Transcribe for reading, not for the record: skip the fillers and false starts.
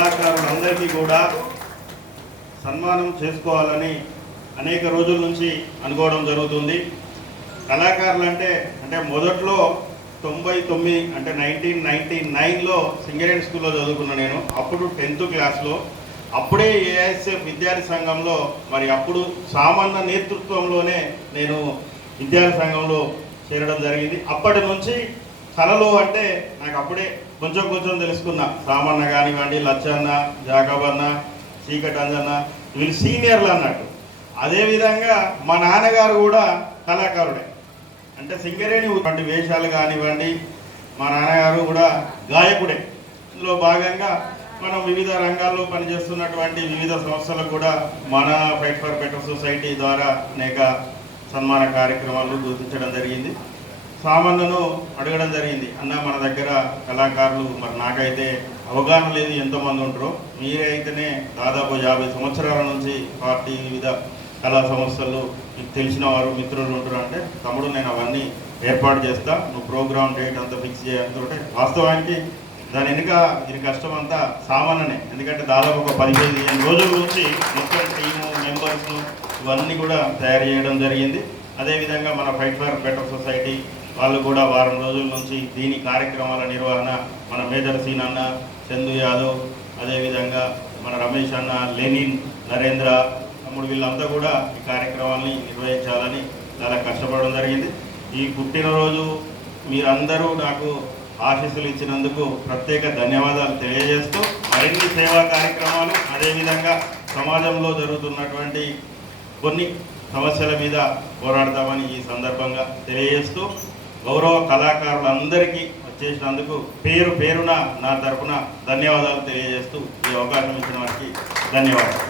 కళాకారులందరికీ కూడా సన్మానం చేసుకోవాలని అనేక రోజుల నుంచి అనుకోవడం జరుగుతుంది. కళాకారులు అంటే మొదట్లో 99 అంటే 1999లో సింగరేణి స్కూల్లో చదువుకున్నా నేను. అప్పుడు 10th క్లాస్లో అప్పుడే ఏఐఎస్ఎఫ్ విద్యార్థి సంఘంలో మరి అప్పుడు సామాన్య నేతృత్వంలోనే నేను విద్యార్థి సంఘంలో చేరడం జరిగింది. అప్పటి నుంచి కళలు అంటే నాకు అప్పుడే కొంచెం తెలుసుకున్నా. సామాన్య కానివ్వండి, లచ్చన్న, జాకబన్న, చీకటంజన్న, వీళ్ళు సీనియర్లు అన్నట్టు. అదేవిధంగా మా నాన్నగారు కూడా కళాకారుడే. అంటే సింగరేణి వంటి వేషాలు కానివ్వండి, మా నాన్నగారు కూడా గాయకుడే. ఇందులో భాగంగా మనం వివిధ రంగాల్లో పనిచేస్తున్నటువంటి వివిధ సంస్థలకు కూడా మన ఫైట్ ఫర్ బెటర్ సొసైటీ ద్వారా అనేక సన్మాన కార్యక్రమాలు గుర్తించడం జరిగింది. సామాన్లను అడగడం జరిగింది, అన్న మన దగ్గర కళాకారులు మరి నాకైతే అవగాహన లేదు, ఎంతమంది ఉంటారో, మీరైతేనే దాదాపు 50 సంవత్సరాల నుంచి పార్టీ వివిధ కళా సంస్థల్లో మీకు తెలిసిన వారు మిత్రులు ఉంటారు. అంటే తమ్ముడు నేను అవన్నీ ఏర్పాటు చేస్తా, నువ్వు ప్రోగ్రామ్ డేట్ అంతా ఫిక్స్ చేయాలంటే వాస్తవానికి దాని వెనుక దీని కష్టం అంతా సామాన్యనే. ఎందుకంటే దాదాపు ఒక 15 రోజుల నుంచి మొత్తం టీము మెంబర్స్ను ఇవన్నీ కూడా తయారు చేయడం జరిగింది. అదేవిధంగా మన ఫైట్ ఫర్ బెటర్ సొసైటీ వాళ్ళు కూడా వారం రోజుల నుంచి దీని కార్యక్రమాల నిర్వహణ మన మేజర్ సీన్ అన్న, చందు యాదవ్, అదేవిధంగా మన రమేష్ అన్న, లెనిన్, నరేంద్ర తమ్ముడు వీళ్ళంతా కూడా ఈ కార్యక్రమాన్ని నిర్వహించాలని చాలా కష్టపడడం జరిగింది. ఈ పుట్టినరోజు మీరందరూ నాకు ఆశీస్సులు ఇచ్చినందుకు ప్రత్యేక ధన్యవాదాలు తెలియజేస్తూ మరిన్ని సేవా కార్యక్రమాలు అదేవిధంగా సమాజంలో జరుగుతున్నటువంటి కొన్ని సమస్యల మీద పోరాడతామని ఈ సందర్భంగా తెలియజేస్తూ గౌరవ కళాకారులందరికీ వచ్చేసినందుకు పేరున నా తరఫున ధన్యవాదాలు తెలియజేస్తూ ఈ అవకాశం ఇచ్చిన వారికి ధన్యవాదాలు.